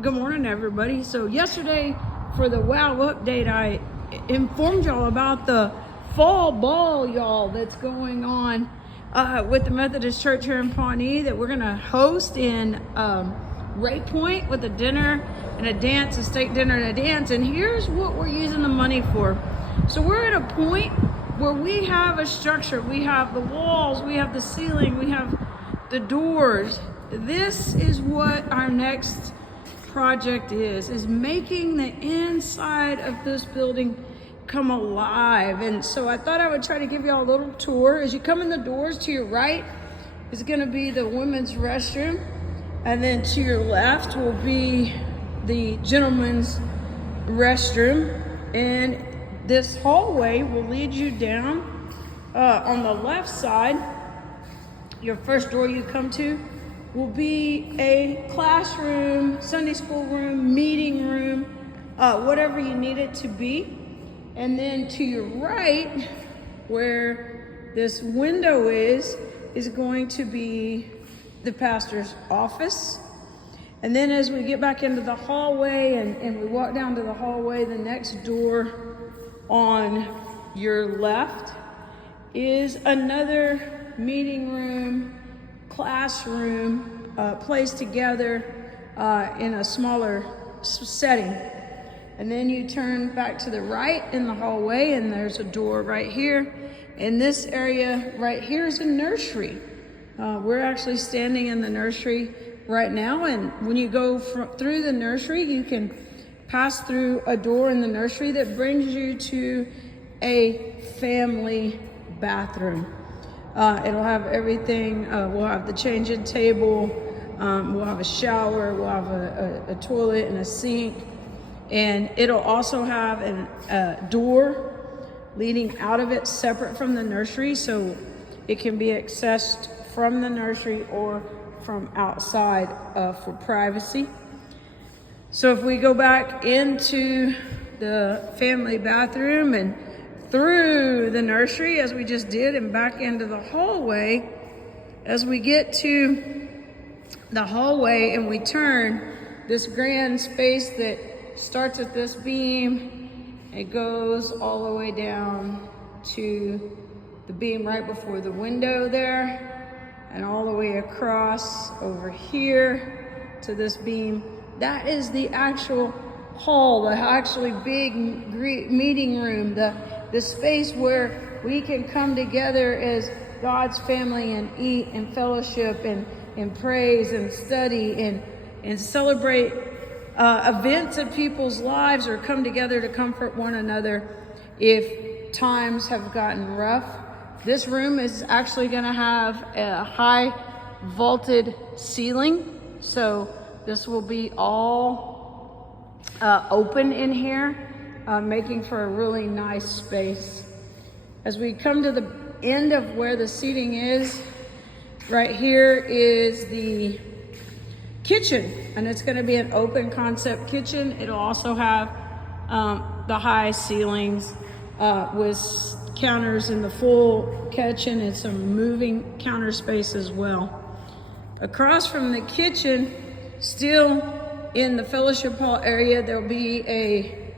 Good morning, everybody. So yesterday for the WOW update, I informed y'all about the fall ball, y'all, that's going on with the Methodist Church here in Pawnee that we're going to host in Ray Point with a dinner and a dance, a steak dinner and a dance. And here's what we're using the money for. So we're at a point where we have a structure. We have the walls, we have the ceiling, we have the doors. This is what our next project is making the inside of this building come alive. And so I thought I would try to give y'all a little tour. As you come in the doors, to your right is going to be the women's restroom, and then to your left will be the gentleman's restroom, and this hallway will lead you down on the left side. Your first door you come to will be a classroom, Sunday school room, meeting room, whatever you need it to be. And then to your right, where this window is going to be the pastor's office. And then as we get back into the hallway and we walk down to the hallway, the next door on your left is another meeting room, classroom, placed together in a smaller setting. And then you turn back to the right in the hallway and there's a door right here. And this area right here is a nursery. We're actually standing in the nursery right now, and when you go through the nursery, you can pass through a door in the nursery that brings you to a family bathroom. It'll have everything. We'll have the changing table, we'll have a shower, we'll have a toilet and a sink, and it'll also have a door leading out of it separate from the nursery, so it can be accessed from the nursery or from outside for privacy. So if we go back into the family bathroom and through the nursery as we just did and back into the hallway, as we get to the hallway and we turn, this grand space that starts at this beam, it goes all the way down to the beam right before the window there, and all the way across over here to this beam. That is the actual hall, the actually big meeting room, the space where we can come together as God's family and eat and fellowship and praise and study and celebrate events of people's lives, or come together to comfort one another if times have gotten rough. This room is actually going to have a high vaulted ceiling, so this will be all open in here, making for a really nice space. As we come to the end of where the seating is, right here is the kitchen, and it's going to be an open concept kitchen. It'll also have the high ceilings with counters in the full kitchen and some moving counter space as well. Across from the kitchen, still in the fellowship hall area, there'll be a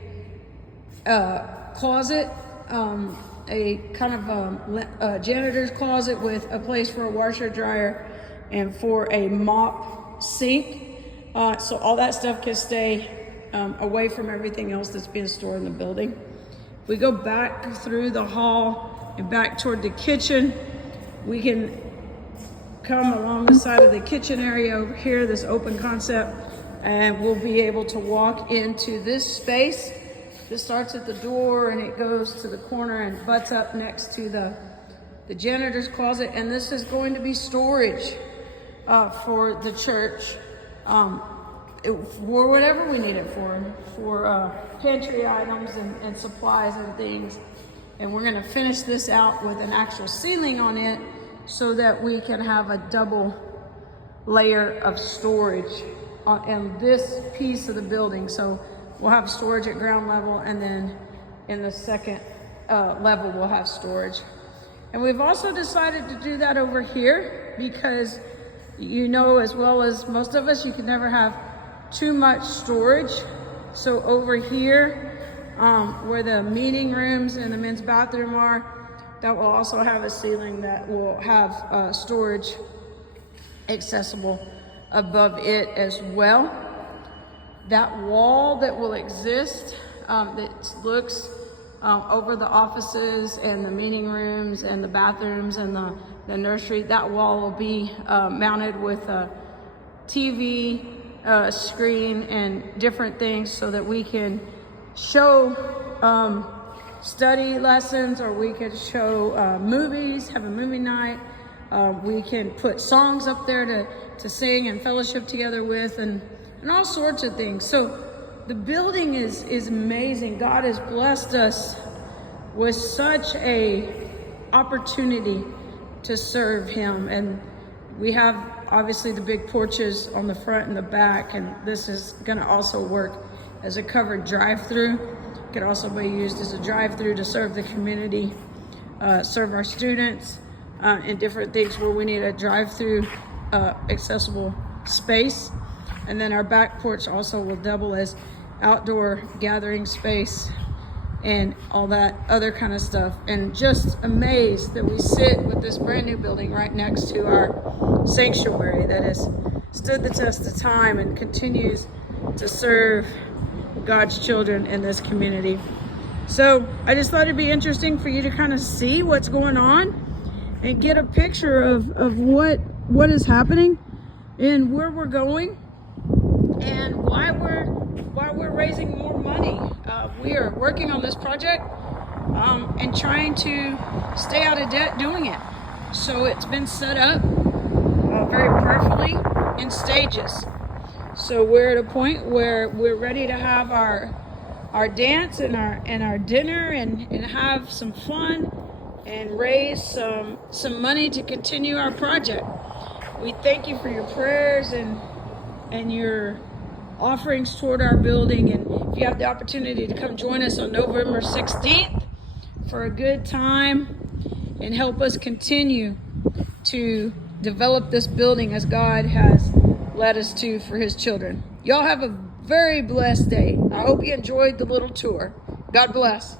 closet, a kind of a janitor's closet with a place for a washer dryer and for a mop sink. So all that stuff can stay away from everything else that's being stored in the building. We go back through the hall and back toward the kitchen. We can come along the side of the kitchen area over here, this open concept, and we'll be able to walk into this space. This starts at the door and it goes to the corner and butts up next to the janitor's closet. And this is going to be storage for the church, for whatever we need it for pantry items and supplies and things. And we're going to finish this out with an actual ceiling on it so that we can have a double layer of storage on this piece of the building. So we'll have storage at ground level, and then in the second level we'll have storage. And we've also decided to do that over here because you know as well as most of us, you can never have too much storage. So over here, where the meeting rooms and the men's bathroom are, that will also have a ceiling that will have storage accessible above it as well. That wall that will exist that looks over the offices and the meeting rooms and the bathrooms and the nursery, that wall will be mounted with a TV screen and different things so that we can show study lessons, or we could show movies, have a movie night. We can put songs up there to sing and fellowship together with, and all sorts of things. So the building is amazing. God has blessed us with such a opportunity to serve him. And we have obviously the big porches on the front and the back, and this is going to also work as a covered drive-through. It could also be used as a drive-through to serve the community, serve our students, and different things where we need a drive-through accessible space. And then our back porch also will double as outdoor gathering space and all that other kind of stuff. And just amazed that we sit with this brand new building right next to our sanctuary that has stood the test of time and continues to serve God's children in this community. So I just thought it'd be interesting for you to kind of see what's going on and get a picture of what is happening and where we're going and why we're raising more money. We are working on this project and trying to stay out of debt doing it. So it's been set up very prayerfully in stages. So we're at a point where we're ready to have our dance and our dinner and have some fun and raise some money to continue our project. We thank you for your prayers and your offerings toward our building. And if you have the opportunity to come join us on November 16th for a good time and help us continue to develop this building as God has led us to for his children. Y'all have a very blessed day. I hope you enjoyed the little tour. God bless.